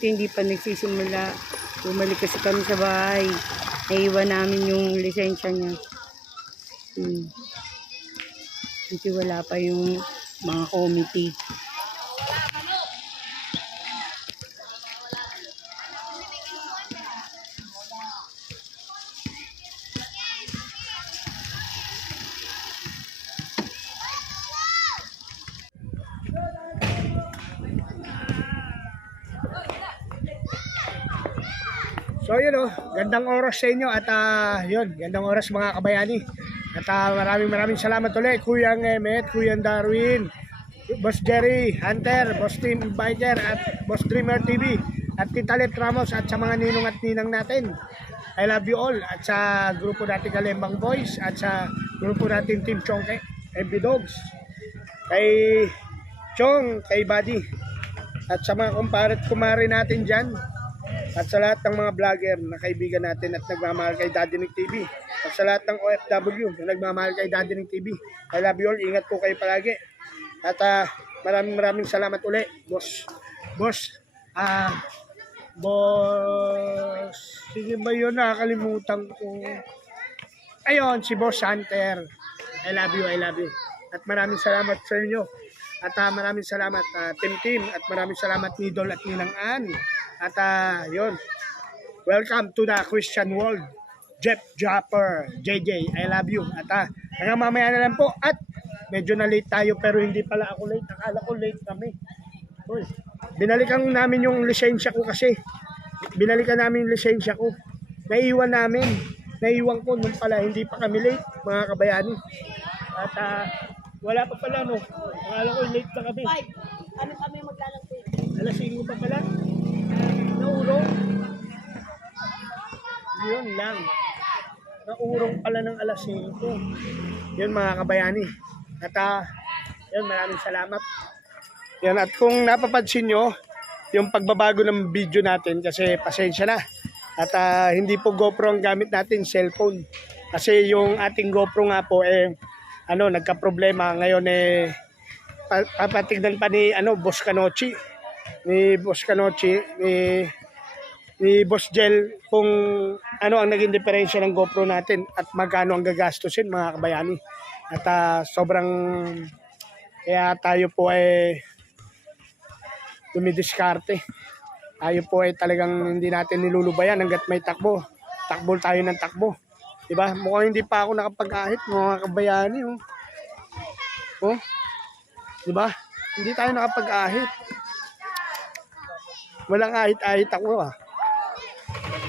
Buti hindi pa nagsisimula. Bumalik kasi kami sa bahay. Naiwan namin yung lisensya niya. Hmm. Kasi wala pa yung mga committee. Gandang oras sa inyo at ah, yun, gandang oras mga kabayani. At ah, maraming maraming salamat ulit Kuyang Emmet, Kuyang Darwin, Boss Jerry, Hunter, Boss Team Biker at Boss Dreamer TV at Tita Let Ramos at sa mga ninong at ninang natin. I love you all at sa grupo natin Kalembang Boys at sa grupo natin Team Chongke, MB Dogs, kay Chong, kay Buddy at sa mga kumpare at kumare natin dyan at sa lahat ng mga vlogger na kaibigan natin at nagmamahal kay Daddy Nick TV. At sa lahat ng OFW na nagmamahal kay Daddy Nick TV. I love you all. Ingat po kayo palagi. At ah, maraming maraming salamat uli, boss. Boss, ah, boss, sige ba yun? Nakakalimutan ko. Ayun, si Boss Hunter. I love you, I love you. At maraming salamat sa inyo. At ah, maraming salamat ah, Team Team at maraming salamat Nidol at Ninang Ann. At ah, yun. Welcome to the Christian world. Jeff Japper, JJ, I love you. At ah, hanggang mamaya na lang po. At medyo na late tayo pero hindi pala ako late. Akala ko late kami. Uy, binalikan namin yung lisensya ko kasi. Binalikan namin yung lisensya ko. Naiwan namin. Naiwan ko nung pala hindi pa kami late, mga kabayani. At ah, wala pa pala no. Akala ko late na kami. Five. Ano kami maglalagay? Alas 5 pa pala. Naurong. Yun lang. Naurong pala ng alas 5. Yun mga kabayani. At ah, yun maraming salamat. Yan at kung napapansin nyo, yung pagbabago ng video natin kasi pasensya na. At ah, hindi po GoPro ang gamit natin, cellphone. Kasi yung ating GoPro nga po eh ano nagka-problema ngayon eh pa- papatignan pa ni ano Boss Canochi ni Boss Canochi ni ni Boss Gel kung ano ang naging diferensya ng GoPro natin at magkano ang gagastusin mga kabayani. At ah, sobrang kaya tayo po ay dumidiskarte. Tayo po ay talagang hindi natin nilulubayan hanggat may takbo. Takbo tayo ng takbo. Diba? Mukhang hindi pa ako nakapag-ahit mga kabayani. Oh. oh. Diba? Hindi tayo nakapag-ahit. Walang ahit-ahit ako ah.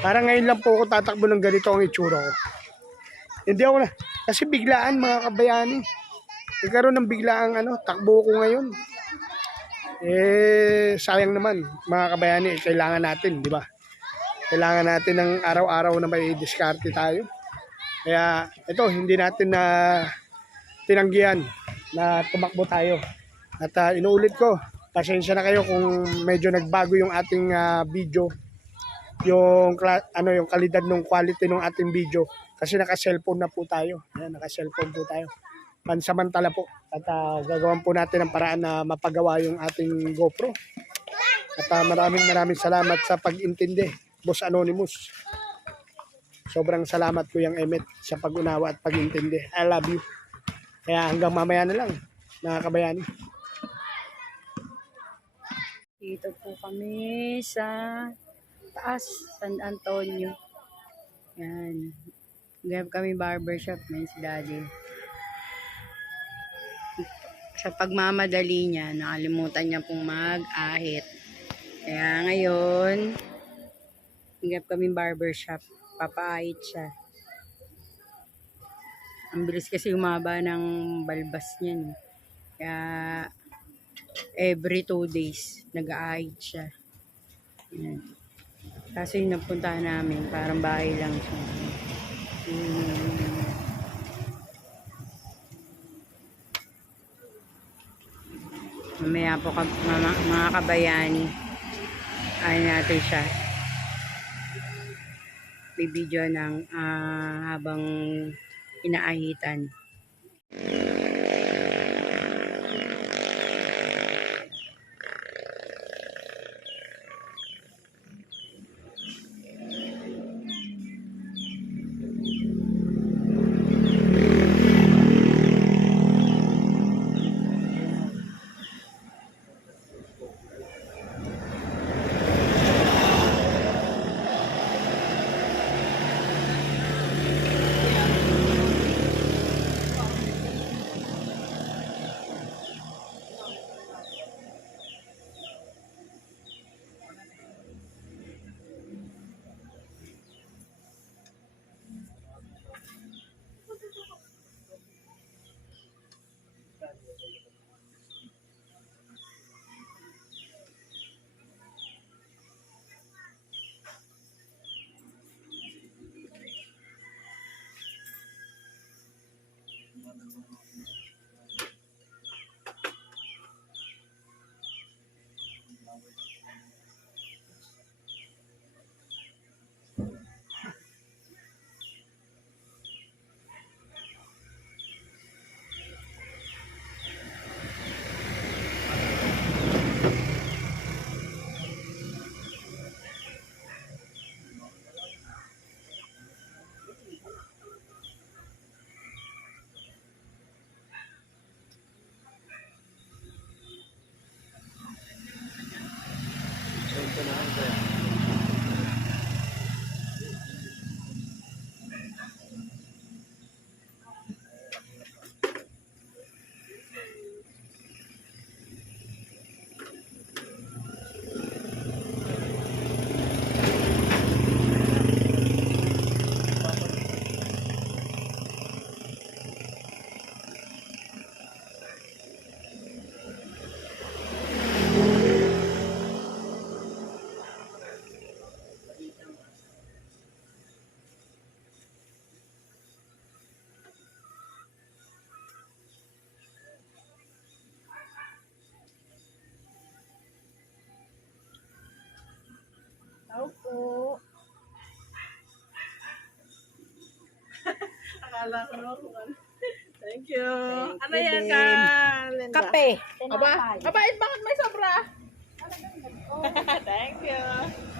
Parang ngayon lang po ako tatakbo ng ganito ang itsura ko. Hindi ako na. Kasi biglaan mga kabayani. Nagkaroon ng biglaang ano, takbo ko ngayon. Eh, sayang naman mga kabayani, kailangan natin, di ba? Kailangan natin ng araw-araw na may diskarte tayo. Kaya ito, hindi natin na tinanggihan na tumakbo tayo. At ah, inuulit ko, pasensya na kayo kung medyo nagbago yung ating ah, video yung ano yung kalidad ng quality ng ating video kasi naka-cellphone na po tayo. Ayan, naka-cellphone po tayo. Pansamantala po at ah, gagawin po natin ang paraan na mapagawa yung ating GoPro. At ah, maraming maraming salamat sa pag-intindi, Boss Anonymous. Sobrang salamat ko yung Emmet sa pag-unawa at pag-intindi. I love you. Kaya hanggang mamaya na lang, mga kabayani. Dito po kami sa taas, San Antonio. Yan. Grab kami barbershop na si daddy. Sa pagmamadali niya, nakalimutan niya pong mag-ahit. Kaya ngayon, grab kami barbershop. Papaahit siya. Ang bilis kasi umaba ng balbas niya. No? Kaya, every two days, nag-aahit siya. Yan. Kaso yung napunta namin, parang bahay lang siya. Hmm. Mamaya po ka, mga, mga kabayani, ay natin siya. Bibidyo ng ah, habang inaahitan. Opo. Akala ko ano. Thank you. ano you yan din. Linda? Kape. Aba, aba, eh, bakit may sobra? Thank you.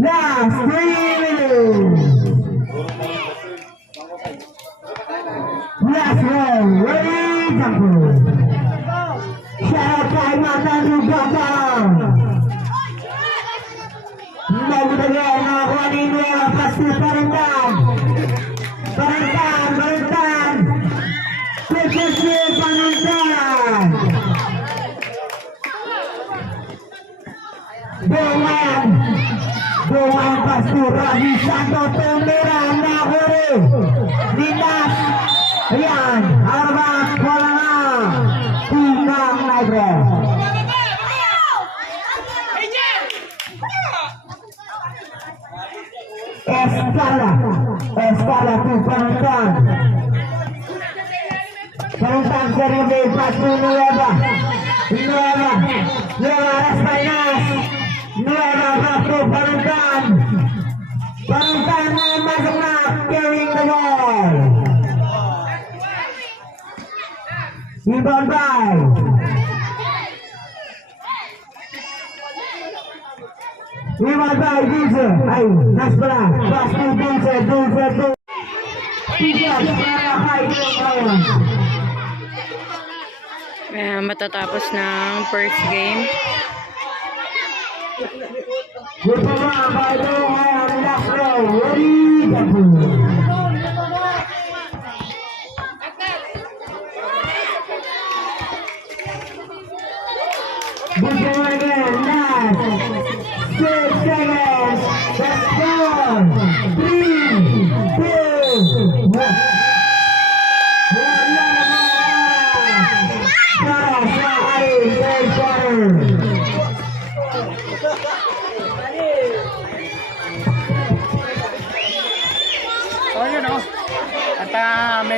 Now, three minutes. Escala Escala tu penonton Penonton seribu Pastor Nueva Nueva Nueva Rasmainas Nueva Pastor Penonton Penonton na masuk na the ball Rebound Rebound by Dulce Ay, nas pala Pass to Dulce, Dulce, Dulce Tiga, para kay Dulce Kaya matatapos ng first game. Good command by Lohan Last row Ready,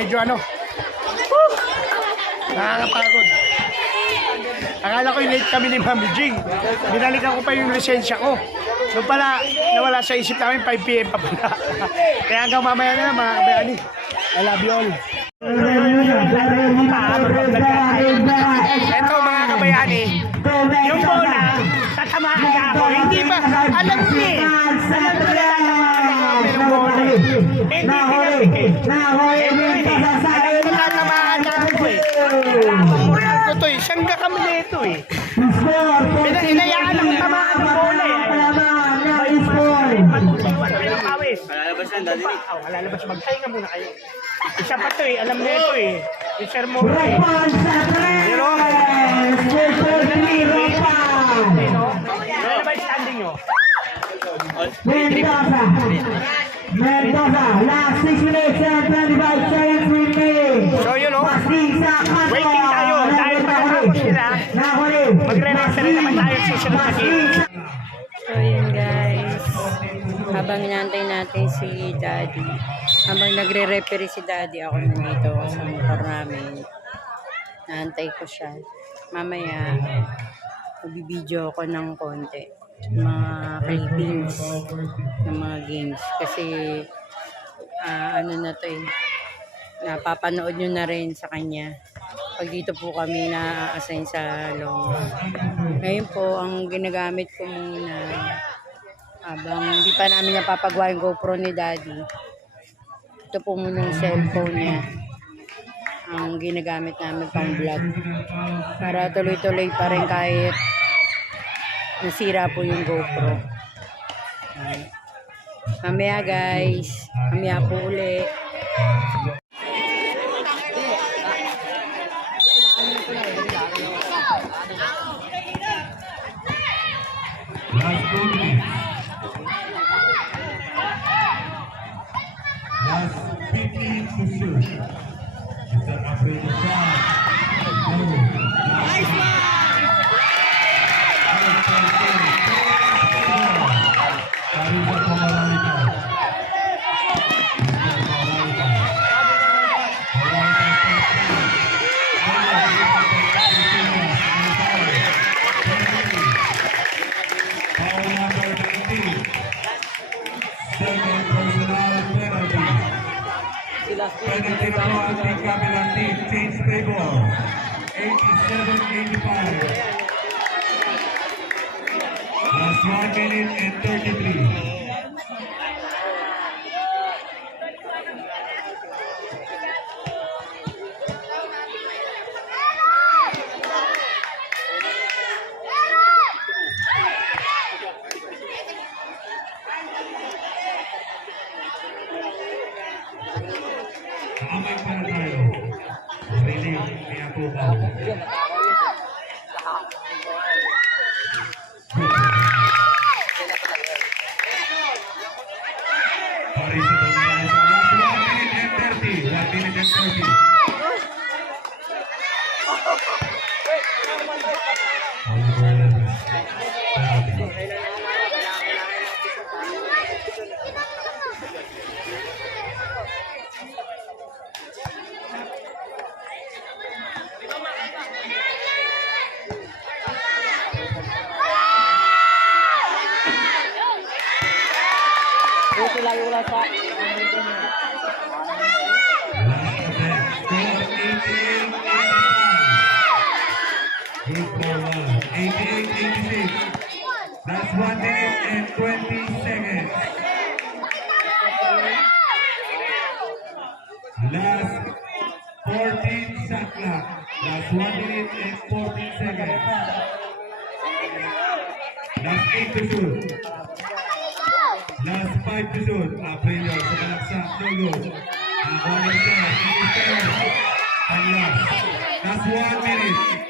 medyo ano. Woo! Nakakapagod. Akala ko yung late kami ni Mami Jing. Binalikan ko pa yung lisensya ko. Doon pala, nawala sa isip namin 5 p.m. pa pala. Kaya hanggang mamaya na lang mga kabayani. I love you all. Ito mga kabayani, yung bola, tatamaan niya ako. Hindi ba? Alam niya eh. Alam na yung bola eh. Hindi eh. Sangga kami na ito eh. Pina- Inayaan ang tamaan ng bola eh. Matutay wala kayo ng pawis. Malalabas na dali. Oh, malalabas. Magpahinga muna kayo. Isa pa to eh. Alam na ito eh. Yung sermon ko eh. Pero, Sino? Ano? Mendoza. Mendoza. Last 6 minutes and 25 seconds remaining. So yun oh. Sa kanto. Magre-refer naman tayo susunod na game. So yun guys, habang inaantay natin si Daddy, habang nagre-referee si Daddy, ako nandito sa motor namin. Naantay ko siya. Mamaya, magbibideo ako ng konti. Mga clippings ng mga games. Kasi, ah, ano na to eh, napapanood nyo na rin sa kanya. Pag dito po kami na-assign sa long. Ngayon po, ang ginagamit ko muna habang hindi pa namin napapagawa yung GoPro ni Daddy. Ito po muna yung cellphone niya. Ang ginagamit namin pang vlog. Para tuloy-tuloy pa rin kahit nasira po yung GoPro. Mamaya guys, mamaya po uli. Praise the Father. Penalty na po ang team kabilang team. Change favor. 87-85. Last 1 minute and 33. Last 8 to shoot. Last 5 to shoot. Aprilio sa kalaksak. No good. Ang volunteer. Minister. And last. Last 1 minute.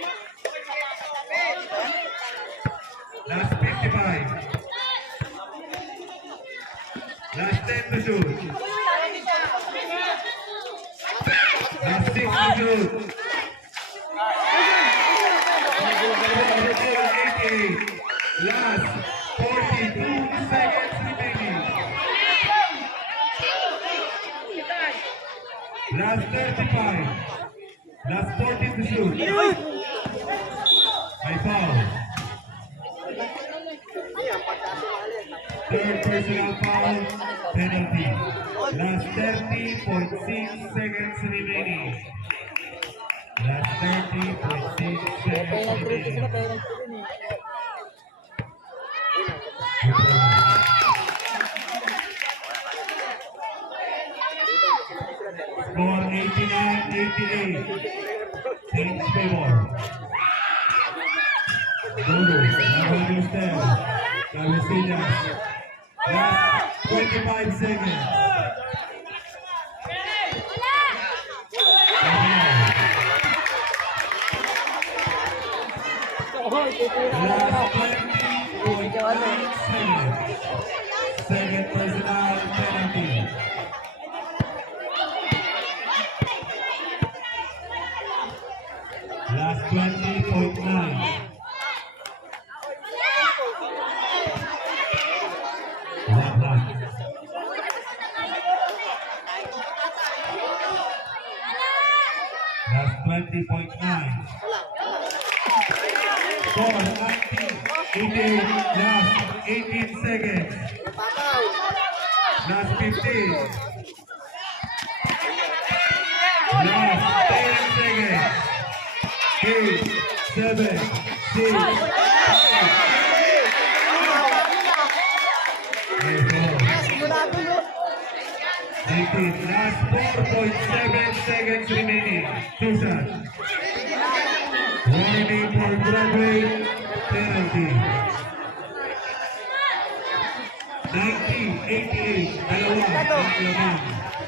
Last 35. Last 40 to shoot. May foul. Third personal foul, penalty. Last 30.6 seconds remaining. Last 30.6 seconds remaining. 59, you 25 seconds. Last 25. Second. Eight, seven, six, Nineteen, last 4.7 seconds remaining. Shots. Warning for graduate penalty. 90, 88, dalawa,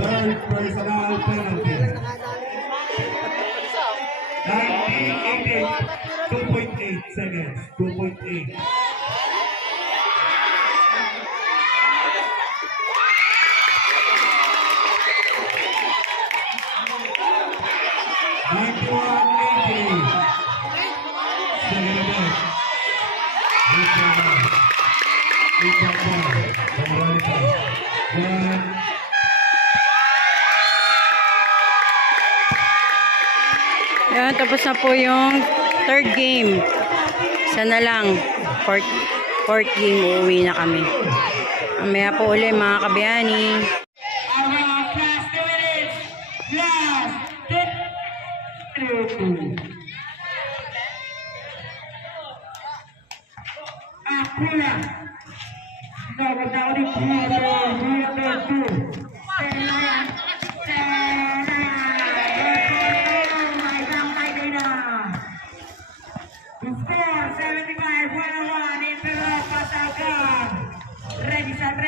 Third personal penalty. 1988, 2.8 seconds, 2.8. tapos na po yung third game. Isa na lang. Fourth, fourth game, uuwi na kami. Mamaya po uli mga kabiyani. Our class two minutes. Last.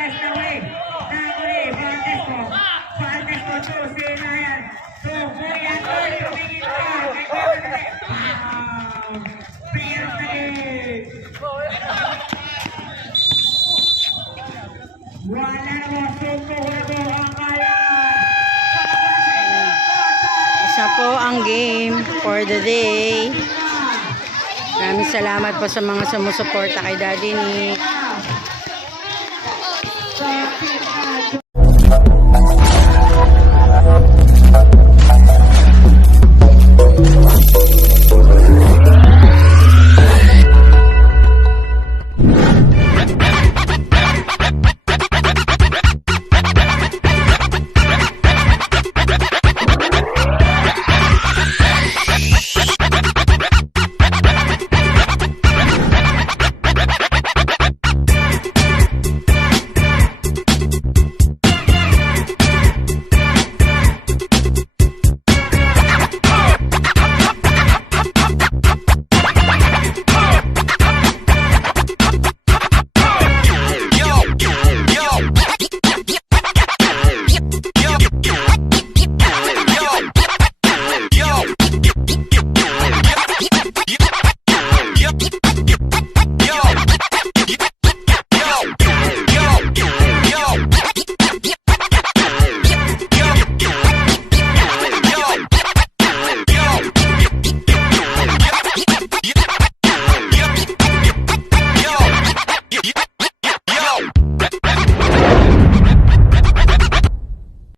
Tres na way. Nakuli, Valdesco. Valdesco to, Senayan. To, Boyan, Tori, tumingin ka. Kay Kevin Ray. Wow. Pero sa game. Wala na mo, suko na mo kaya. Isa po ang game for the day. Maraming salamat po sa mga sumusuporta kay Daddy Nick.